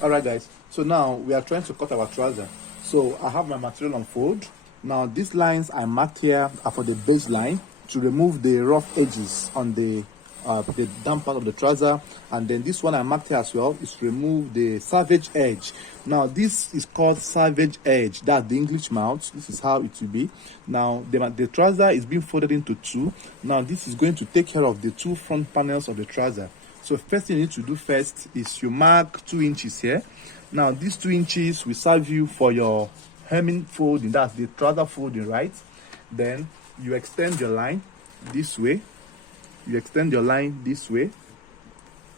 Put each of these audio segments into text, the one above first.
All right, guys. So now we are trying to cut our trouser. So I have my material on fold. Now these lines I marked here are for the baseline to remove the rough edges on the down part of the trouser, and then this one I marked here as well is to remove the savage edge. Now this is called savage edge. That's the English mouth. This is how it will be. Now the trouser is being folded into two. Now this is going to take care of the two front panels of the trouser. So first thing you need to do first is you mark 2 inches here. Now these 2 inches will serve you for your hemming folding, that's the trouser folding, right? Then you extend your line this way. You extend your line this way.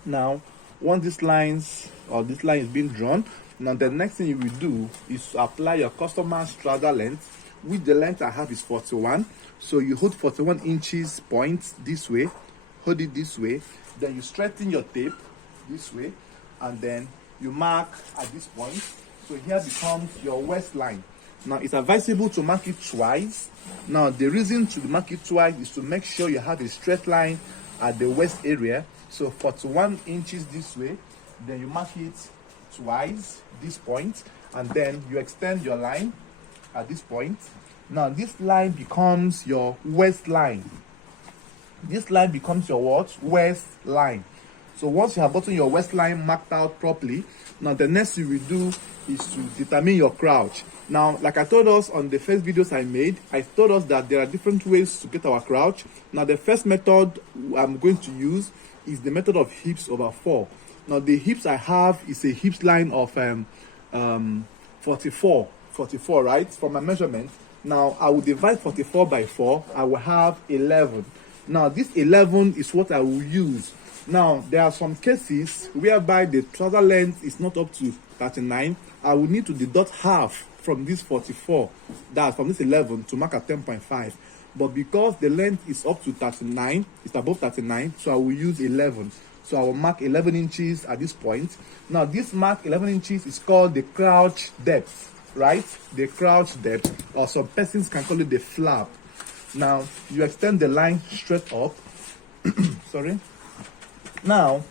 Now once this line is being drawn, now the next thing you will do is to apply your customer's trouser length, which the length I have is 41. So you hold 41 inches point this way, hold it this way, then you straighten your tape this way, and then you mark at this point. So here becomes your waistline. Now it's advisable to mark it twice. Now the reason to mark it twice is to make sure you have a straight line at the waist area. So 41 inches this way, then you mark it twice this point, and then you extend your line at this point. Now this line becomes your waistline. This line becomes your what? Waistline. So once you have gotten your waistline marked out properly, now the next thing we do is to determine your crouch. Now, like I told us on the first videos I made, I told us that there are different ways to get our crouch. Now the first method I'm going to use is the method of hips over 4. Now the hips I have is a hips line of 44, right, from my measurement. Now I will divide 44 by 4. I will have 11. Now this 11 is what I will use. Now there are some cases whereby the trouser length is not up to 39. I will need to deduct half from this 44, that's from this 11, to mark at 10.5. But because the length is up to 39, it's above 39, so I will use 11. So I will mark 11 inches at this point. Now this mark 11 inches is called the crouch depth, right? The crouch depth, or some persons can call it the flap. Now you extend the line straight up. Sorry. Now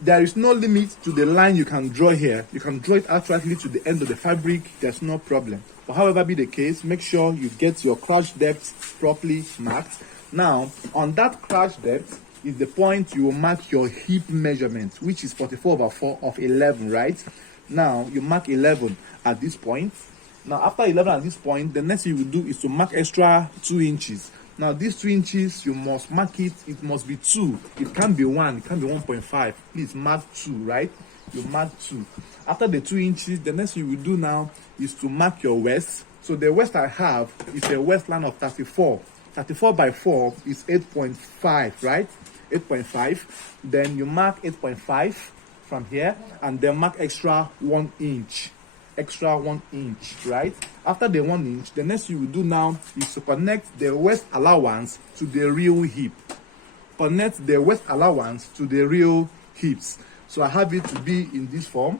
there is no limit to the line you can draw here. You can draw it accurately to the end of the fabric. There's no problem. But however be the case, make sure you get your crouch depth properly marked. Now on that crouch depth is the point you will mark your hip measurement, which is 44 over 4 of 11, right? Now you mark 11 at this point. Now after 11 at this point, the next thing you will do is to mark extra 2 inches. Now these 2 inches, you must mark it. It must be 2. It can't be 1. It can't be 1.5. Please mark 2, right? You mark 2. After the 2 inches, the next thing you will do now is to mark your waist. So the waist I have is a waistline of 34. 34 by 4 is 8.5, right? 8.5. Then you mark 8.5 from here, and then mark extra 1 inch. Extra 1 inch, right? After the 1 inch, the next you will do now is to connect the waist allowance to the real hip. Connect the waist allowance to the real hips. So I have it to be in this form.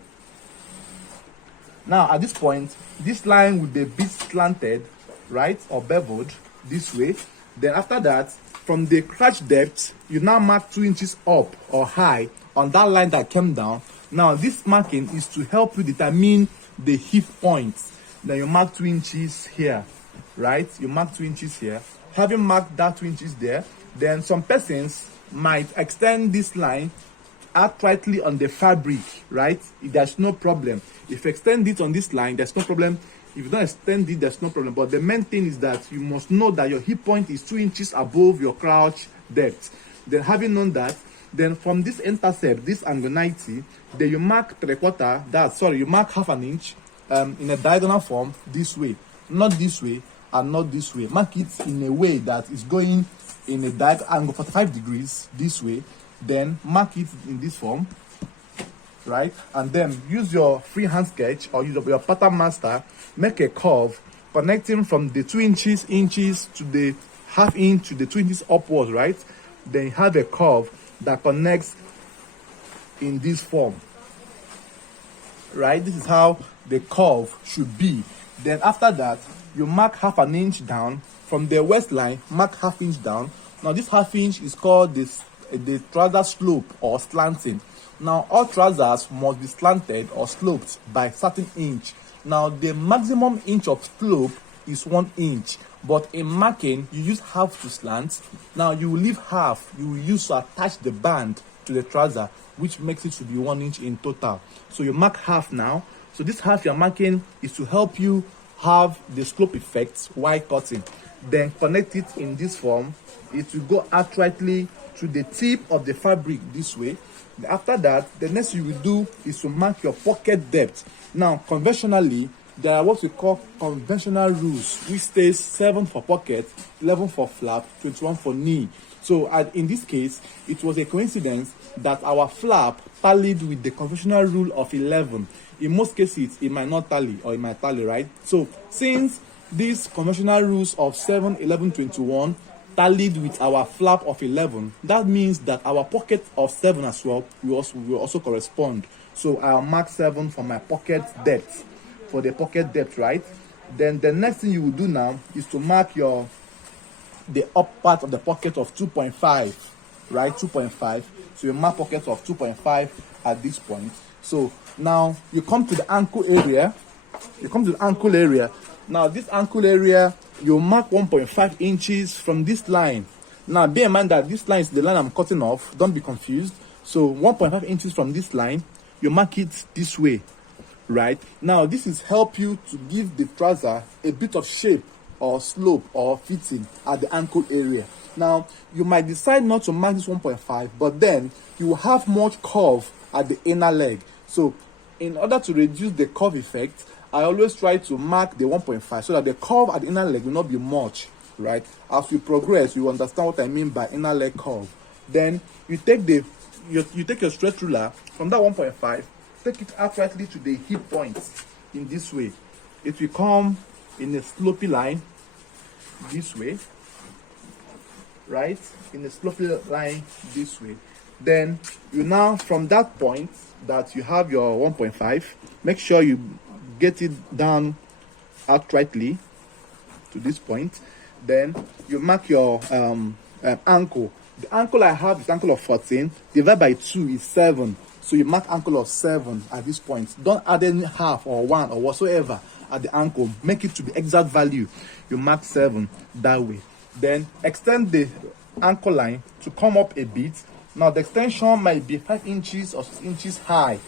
Now at this point, this line will be a bit slanted, right, or beveled this way. Then after that, from the crotch depth, you now mark 2 inches up or high on that line that came down. Now this marking is to help you determine the hip points. Then you mark 2 inches here, right? You mark 2 inches here. Having marked that 2 inches there, then some persons might extend this line uprightly on the fabric, right? There's no problem. If you extend it on this line, there's no problem. If you don't extend it, there's no problem. But the main thing is that you must know that your hip point is 2 inches above your crouch depth. Then having known that, then from this intercept, this angle 90, then you mark you mark half an inch in a diagonal form this way, not this way and not this way. Mark it in a way that is going in a diagonal angle 45 degrees this way. Then mark it in this form, right? And then use your freehand sketch or use your pattern master, make a curve connecting from the 2 inches to the half inch to the 2 inches upwards, right? Then you have a curve that connects in this form, right? This is how the curve should be. Then after that, you mark half an inch down from the waistline. Mark half inch down. Now this half inch is called the trouser slope or slanting. Now, all trousers must be slanted or sloped by certain inch. Now, the maximum inch of slope is 1 inch, but in marking, you use half to slant. Now, you will leave half, you will use to attach the band to the trouser, which makes it to be 1 inch in total. So you mark half now. So this half you're marking is to help you have the slope effect while cutting. Then connect it in this form. It will go uprightly to the tip of the fabric this way. After that, the next you will do is to mark your pocket depth. Now, conventionally, there are what we call conventional rules, which states 7 for pocket, 11 for flap, 21 for knee. So in this case, it was a coincidence that our flap tallied with the conventional rule of 11. In most cases, it might not tally, or it might tally, right? So since these conventional rules of 7, 11, 21 tallied with our flap of 11, that means that our pocket of 7 as well will also correspond. So I'll mark 7 for my pocket depth, for the pocket depth, right? Then the next thing you will do now is to mark the up part of the pocket of 2.5, right? 2.5. So you mark pocket of 2.5 at this point. So now you come to the ankle area. Now this ankle area, you mark 1.5 inches from this line. Now bear in mind that this line is the line I'm cutting off. Don't be confused. So 1.5 inches from this line, you mark it this way, right? Now this is help you to give the trouser a bit of shape or slope or fitting at the ankle area. Now you might decide not to mark this 1.5, but then you will have much curve at the inner leg. So in order to reduce the curve effect, I always try to mark the 1.5 so that the curve at the inner leg will not be much, right? As we progress, you understand what I mean by inner leg curve. Then you take you take your stretch ruler from that 1.5, take it uprightly to the hip point in this way. It will come in a slopey line this way, right? In a slopey line this way. Then you now, from that point that you have your 1.5, make sure you get it down uprightly to this point. Then you mark your ankle. The ankle I have is ankle of 14, divided by 2 is 7. So you mark ankle of 7 at this point. Don't add any half or 1 or whatsoever at the ankle. Make it to the exact value. You mark 7 that way. Then extend the ankle line to come up a bit. Now the extension might be 5 inches or 6 inches high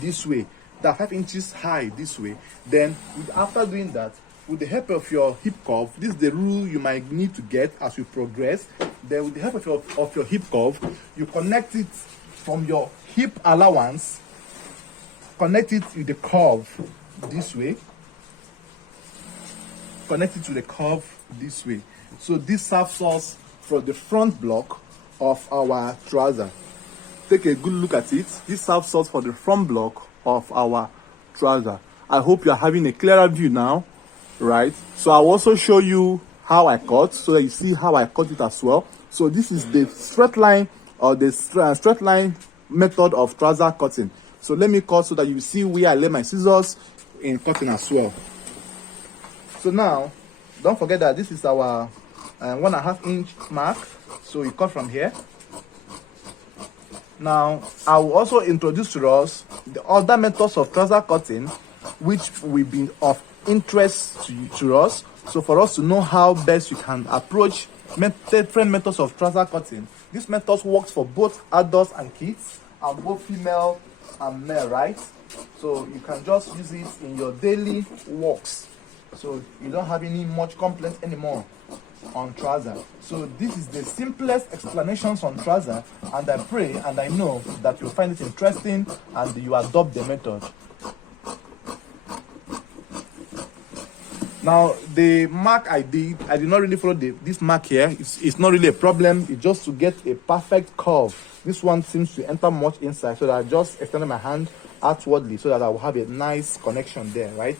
this way. That 5 inches high this way. Then after doing that, with the help of your hip curve, this is the rule you might need to get as you progress. Then with the help of your hip curve, you connect it from your hip allowance, connect it with the curve this way, connect it to the curve this way. So this serves us for the front block of our trouser. Take a good look at it. This serves us for the front block of our trouser. I hope you are having a clearer view now, right? So I'll also show you how I cut, so that you see how I cut it as well. So this is the straight line or the straight line method of trouser cutting. So let me cut so that you see where I lay my scissors in cutting as well. So now, don't forget that this is our 1.5 inch mark. So you cut from here. Now, I will also introduce to us the other methods of trouser cutting, which will be of interest to us. So for us to know how best you can approach different methods of trouser cutting. This method works for both adults and kids, and both female and male, right? So you can just use it in your daily works. So you don't have any much complaints anymore on trouser. So this is the simplest explanations on trouser, and I pray and I know that you'll find it interesting and you adopt the method. Now the mark I did not really follow this mark here. It's not really a problem. It's just to get a perfect curve. This one seems to enter much inside, so that I just extended my hand outwardly so that I will have a nice connection there, right?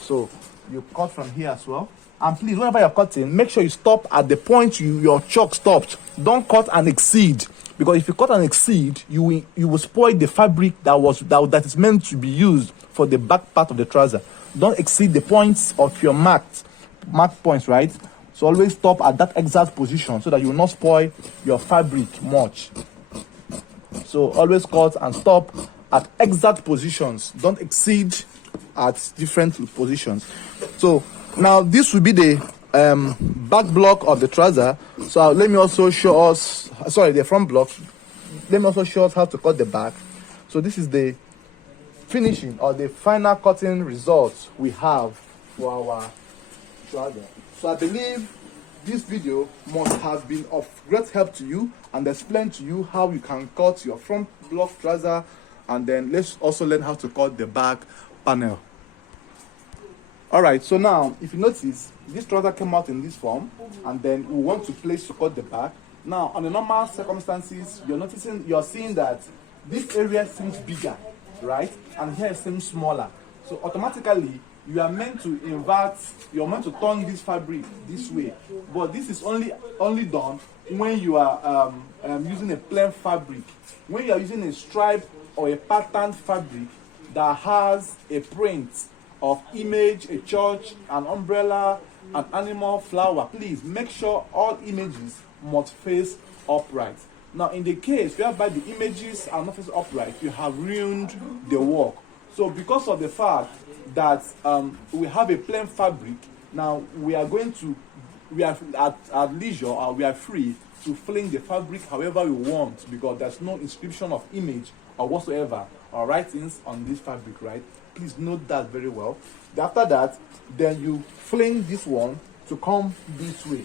So you cut from here as well. And please, whenever you're cutting, make sure you stop at the point your chalk stopped. Don't cut and exceed, because if you cut and exceed, you will spoil the fabric that is meant to be used for the back part of the trouser. Don't exceed the points of your mark points, right? So always stop at that exact position so that you will not spoil your fabric much. So always cut and stop at exact positions. Don't exceed at different positions. So now this will be the back block of the trouser. So let me also show us, sorry, the front block. Let me also show us how to cut the back. So this is the finishing or the final cutting results we have for our trouser. So I believe this video must have been of great help to you and explain to you how you can cut your front block trouser, and then let's also learn how to cut the back panel. Alright, so now if you notice, this trouser came out in this form, and then we want to place to cut the back. Now on the normal circumstances, you're seeing that this area seems bigger, right? And here it seems smaller. So automatically you are meant to invert, you're meant to turn this fabric this way. But this is only done when you are using a plain fabric. When you are using a stripe or a patterned fabric that has a print of image, a church, an umbrella, an animal, flower, please make sure all images must face upright. Now in the case whereby the images are not facing upright, you have ruined the work. So because of the fact that we have a plain fabric, now we are at leisure, or we are free to fling the fabric however we want, because there's no inscription of image or whatsoever or writings on this fabric, right? Please note that very well. After that, then you fling this one to come this way.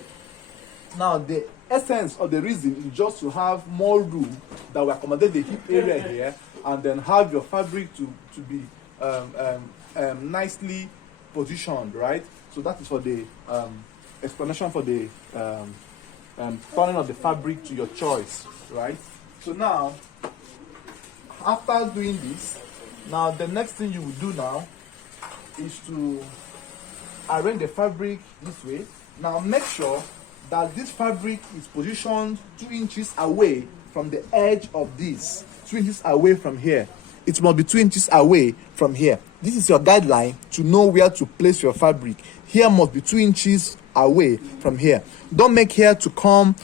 Now the essence of the reason is just to have more room that will accommodate the hip area here, and then have your fabric to be nicely positioned, right? So that is for the explanation for the turning of the fabric to your choice, right? So now, after doing this, now the next thing you will do now is to arrange the fabric this way. Now make sure that this fabric is positioned 2 inches away from the edge of this, 2 inches away from here. It must be 2 inches away from here. This is your guideline to know where to place your fabric. Here must be 2 inches away from here. Don't make here to come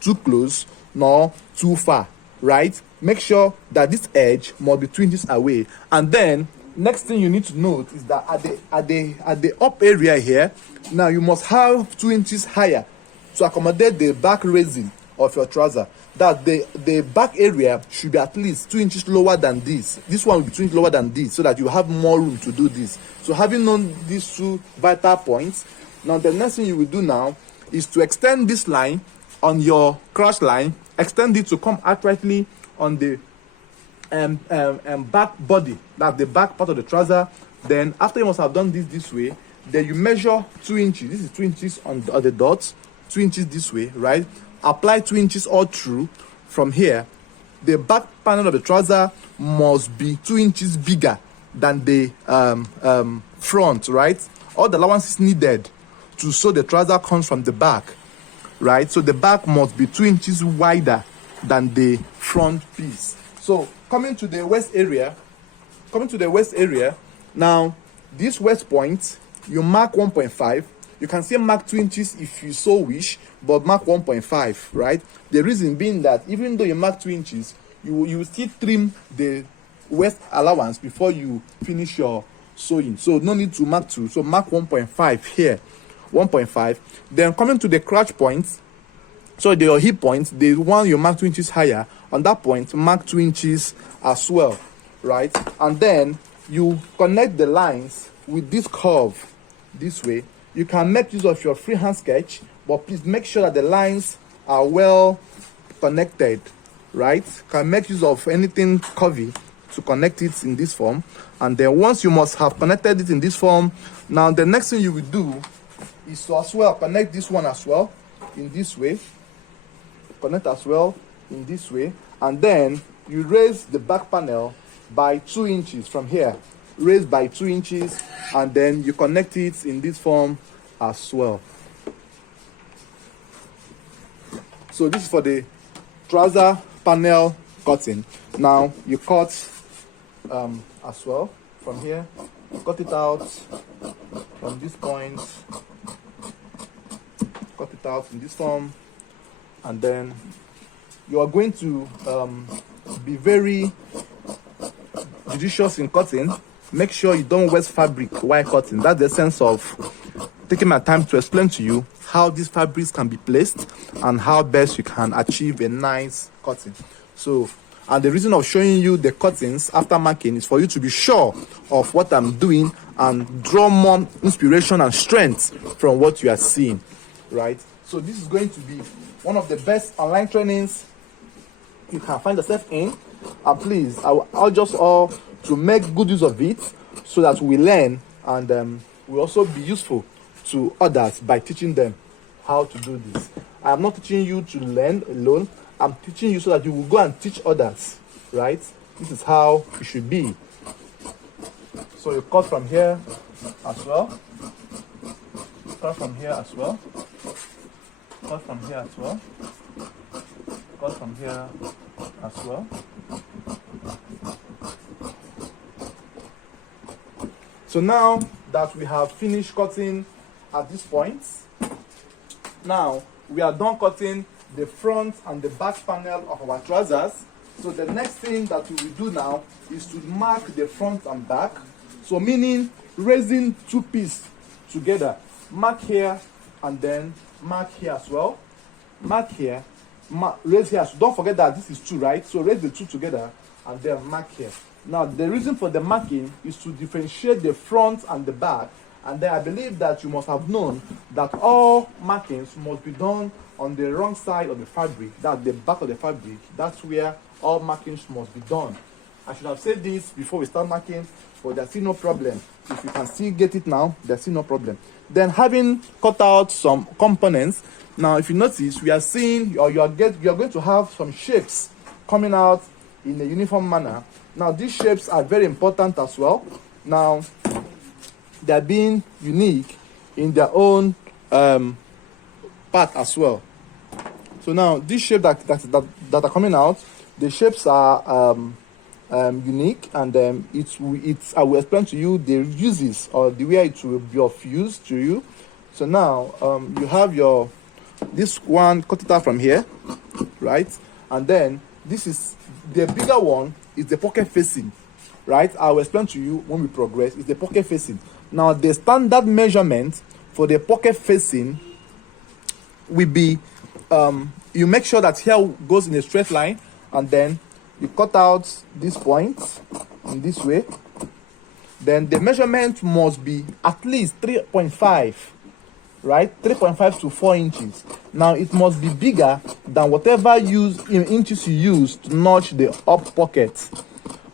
too close nor too far, right? Make sure that this edge must be 2 inches away. And then next thing you need to note is that at the up area here, now you must have 2 inches higher to accommodate the back raising of your trouser. That the back area should be at least 2 inches lower than this. This one will be 2 inches lower than this, so that you have more room to do this. So having known these two vital points, now the next thing you will do now is to extend this line on your crotch line, extend it to come uprightly on the back body, that's the back part of the trouser. Then after you must have done this way, then you measure 2 inches. This is 2 inches on the dots, 2 inches this way, right? Apply 2 inches all through. From here, the back panel of the trouser must be 2 inches bigger than the front, right? All the allowance is needed to sew the trouser comes from the back, right? So the back must be 2 inches wider than the front piece. So coming to the waist area, now this waist point, you mark 1.5. You can say mark 2 inches if you so wish, but mark 1.5, right? The reason being that even though you mark 2 inches, you still trim the waist allowance before you finish your sewing. So no need to mark 2. So mark 1.5 here, 1.5. Then coming to the crotch point, so your hip point, the one you mark 2 inches higher, on that point, mark 2 inches as well, right? And then you connect the lines with this curve this way. You can make use of your freehand sketch, but please make sure that the lines are well connected, right? Can make use of anything curvy to connect it in this form. And then once you must have connected it in this form, now the next thing you will do is to as well connect this one as well in this way. Connect as well in this way. And then you raise the back panel by 2 inches from here. Raise by 2 inches, and then you connect it in this form as well. So this is for the trouser panel cutting. Now you cut as well from here. Cut it out from this point. Cut it out in this form, and then you are going to be very judicious in cutting. Make sure you don't waste fabric while cutting. That's the sense of taking my time to explain to you how these fabrics can be placed and how best you can achieve a nice cutting. So, and the reason of showing you the cuttings after marking is for you to be sure of what I'm doing and draw more inspiration and strength from what you are seeing, right? So this is going to be one of the best online trainings you can find yourself in. And please, I'll urge us all to make good use of it so that we learn and we also be useful to others by teaching them how to do this. I am not teaching you to learn alone. I'm teaching you so that you will go and teach others, right? This is how it should be. So you cut from here as well. Cut from here as well. Cut from here as well. Cut from here as well. So now that we have finished cutting at this point, now we are done cutting the front and the back panel of our trousers. So the next thing that we will do now is to mark the front and back. So meaning raising two pieces together. Mark here and then mark here as well. Mark here, raise here. So don't forget that this is two, right? So raise the two together and then mark here. Now the reason for the marking is to differentiate the front and the back. And then I believe that you must have known that all markings must be done on the wrong side of the fabric. That's the back of the fabric. That's where all markings must be done. I should have said this before we start marking, but there's still no problem. If you can still get it now, there's still no problem. Then having cut out some components, now if you notice, we are seeing, or you are going to have some shapes coming out in a uniform manner. Now these shapes are very important as well. Now they're being unique in their own part as well. So now these shapes that are coming out, the shapes are unique, and I will explain to you the uses or the way it will be of use to you. So now you have this one, cut it out from here, right? And then this is the bigger one, is the pocket facing, right? I will explain to you when we progress. It's the pocket facing. Now the standard measurement for the pocket facing will be you make sure that here goes in a straight line, and then you cut out this point in this way. Then the measurement must be at least 3.5, right? 3.5 to 4 inches. Now it must be bigger than whatever inches you use to notch the up pocket.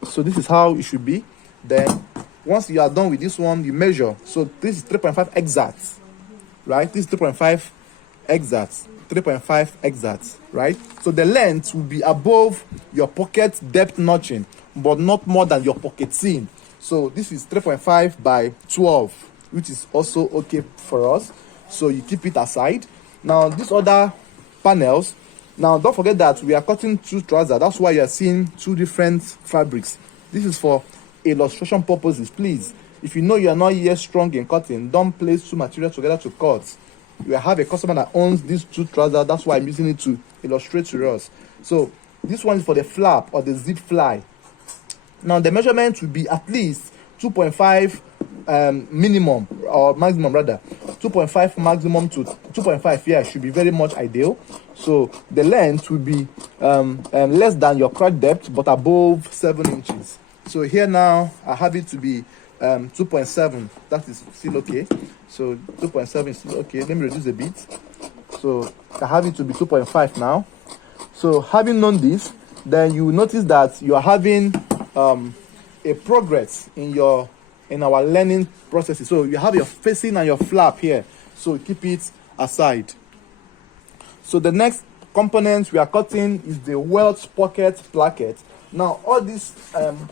So this is how it should be. Then once you are done with this one, you measure. So this is 3.5 exact, right? This is 3.5 exact. 3.5 exact, right? So the length will be above your pocket depth notching, but not more than your pocket seam. So this is 3.5 by 12, which is also okay for us. So you keep it aside. Now these other panels, now don't forget that we are cutting two trousers. That's why you are seeing two different fabrics. This is for illustration purposes. Please, if you know you are not yet strong in cutting, don't place two materials together to cut. We have a customer that owns these two trousers. That's why I'm using it to illustrate to us. So this one is for the flap or the zip fly. Now the measurement will be at least 2.5 minimum or maximum rather. 2.5 maximum to 2.5 here should be very much ideal. So the length will be less than your crotch depth but above 7 inches. So here now I have it to be 2.7. That is still okay. So 2.7 is still okay. Let me reduce a bit. So I have it to be 2.5 now. So having known this, then you will notice that you are having a progress in our learning processes. So you have your facing and your flap here. So keep it aside. So the next component we are cutting is the Welt pocket placket. Now all these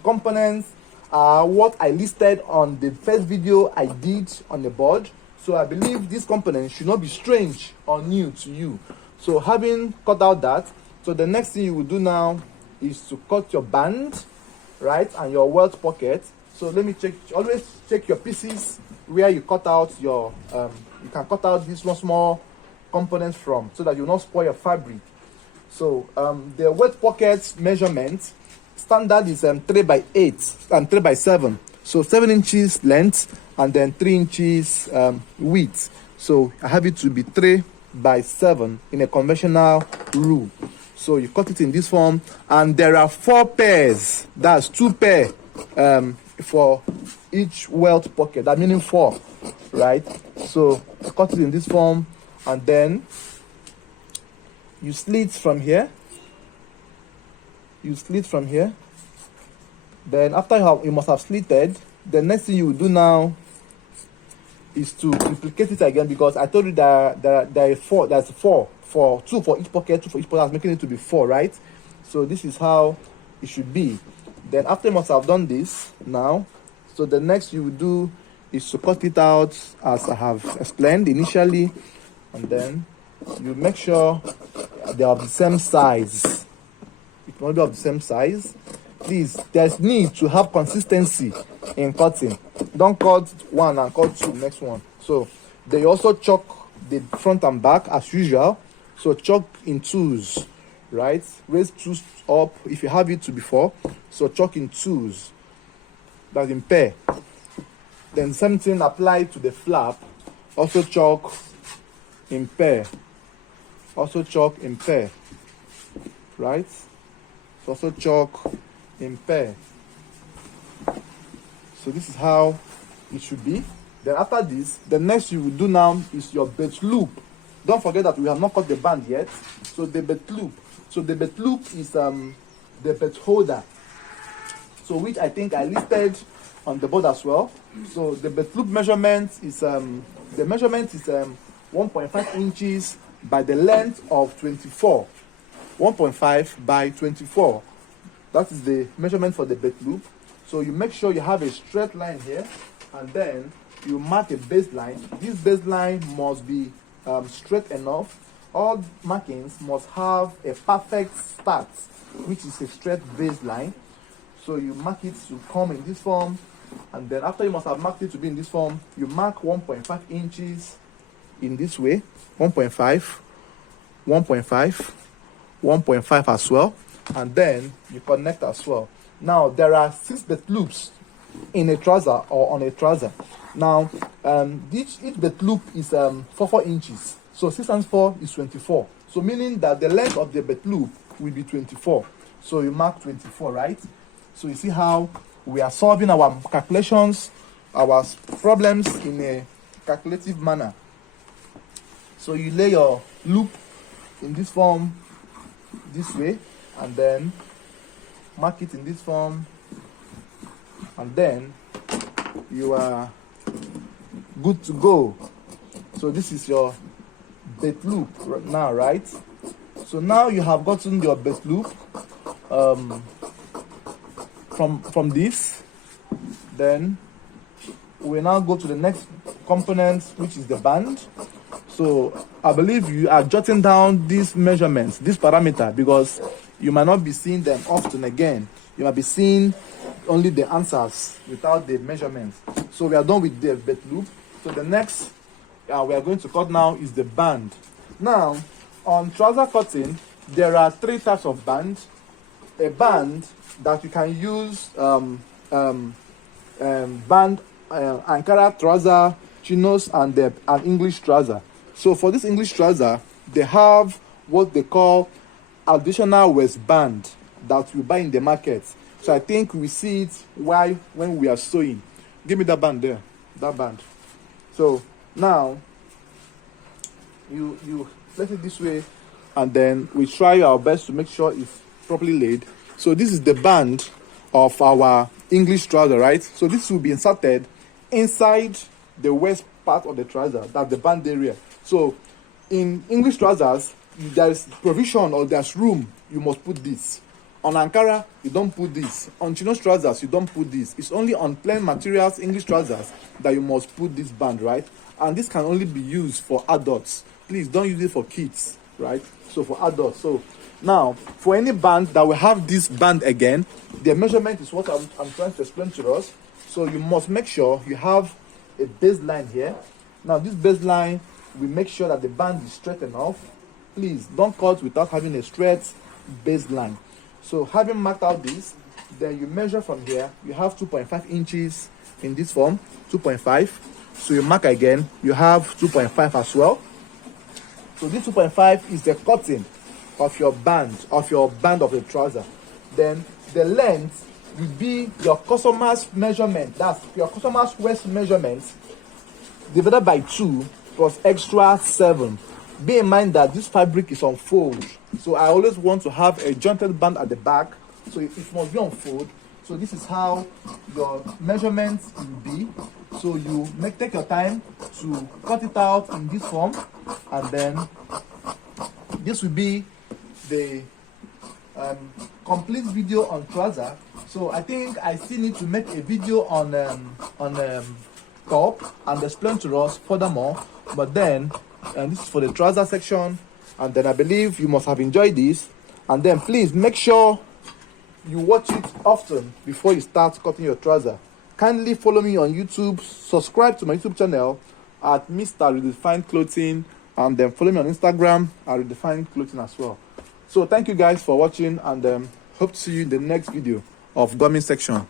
components are what I listed on the first video I did on the board. So I believe these components should not be strange or new to you. So having cut out that, so the next thing you will do now is to cut your band, right, and your Welt pocket. So let me check, always check your pieces where you cut out your, you can cut out these small components from, so that you will not spoil your fabric. So the wet pocket measurement standard is 3 by 8 and 3 by 7. So 7 inches length and then 3 inches width. So I have it to be 3 by 7 in a conventional rule. So you cut it in this form, and there are 4 pairs. That's 2 pair for each welt pocket. That meaning 4, right? So you cut it in this form, and then you slit from here. You slit from here. Then after you must have slitted, the next thing you will do now is to duplicate it again, because I told you that there are 4. There's 4 for 2 for each pocket, 2 for each pocket. That's making it to be 4, right? So this is how it should be. Then after you must have done this now, so the next you will do is to cut it out as I have explained initially, and then you make sure they are of the same size. It must be of the same size. Please, there's need to have consistency in cutting. Don't cut one and cut 2 next one. So they also chalk the front and back as usual. So chalk in 2s, right? Raise 2s up if you have it to be 4. So chalk in 2s. That's in pair. Then same thing apply to the flap. Also chalk in pair. Also chalk in pair, right? So also chalk in pair. So this is how it should be. Then after this, the next you will do now is your belt loop. Don't forget that we have not cut the band yet. So the belt loop. So the belt loop is the belt holder. So which I think I listed on the board as well. So the belt loop measurement is 1.5 inches by the length of 24. 1.5 by 24. That is the measurement for the belt loop. So you make sure you have a straight line here, and then you mark a baseline. This baseline must be straight enough. All markings must have a perfect start, which is a straight baseline. So you mark it to come in this form, and then after you must have marked it to be in this form, you mark 1.5 inches in this way. 1.5, 1.5, 1.5 as well, and then you connect as well. Now there are 6 belt loops in a trouser or on a trouser. Now each belt loop is 4 inches. So 6 times 4 is 24. So meaning that the length of the belt loop will be 24. So you mark 24, right? So you see how we are solving our calculations, our problems in a calculative manner. So you lay your loop in this form, this way, and then mark it in this form, and then you are good to go. So this is your belt loop now, right? So now you have gotten your belt loop from this. Then we now go to the next component, which is the band. So I believe you are jotting down these measurements, this parameter, because you might not be seeing them often again. You might be seeing only the answers without the measurements. So we are done with the belt loop. So the next we are going to cut now is the band. Now on trouser cutting, there are 3 types of band. A band that you can use band Ankara trouser, chinos, and an English trouser. So for this English trouser, they have what they call additional waistband that you buy in the market. So I think we see it when we are sewing. Give me that band there, that band. So now you place it this way, and then we try our best to make sure it's properly laid. So this is the band of our English trouser, right? So this will be inserted inside the waist part of the trouser, that's the band area. So in English trousers, there's provision or there's room, you must put this. On Ankara, you don't put this. On chinos trousers, you don't put this. It's only on plain materials, English trousers, that you must put this band, right? And this can only be used for adults. Please don't use it for kids, right? So for adults. So now, for any band that will have this band again, the measurement is what I'm trying to explain to us. So you must make sure you have a baseline here. Now this baseline, we make sure that the band is straight enough. please don't cut without having a straight baseline. So having marked out this, then you measure from here. You have 2.5 inches in this form, 2.5. So you mark again, you have 2.5 as well. So this 2.5 is the cutting of your band of the trouser. Then the length will be your customer's measurement. That's your customer's waist measurement divided by 2 plus extra 7. Bear in mind that this fabric is on fold, so I always want to have a jointed band at the back, so it must be on fold. So this is how your measurements will be. So you take your time to cut it out in this form, and then this will be the complete video on trouser. So I think I still need to make a video on top and explain to us furthermore. But then this is for the trouser section, and then I believe you must have enjoyed this. And then please make sure you watch it often before you start cutting your trouser. Kindly follow me on YouTube, subscribe to my YouTube channel at Mr. Redefined Clothing, and then follow me on Instagram at Redefined Clothing as well. So thank you guys for watching, and hope to see you in the next video of garment section.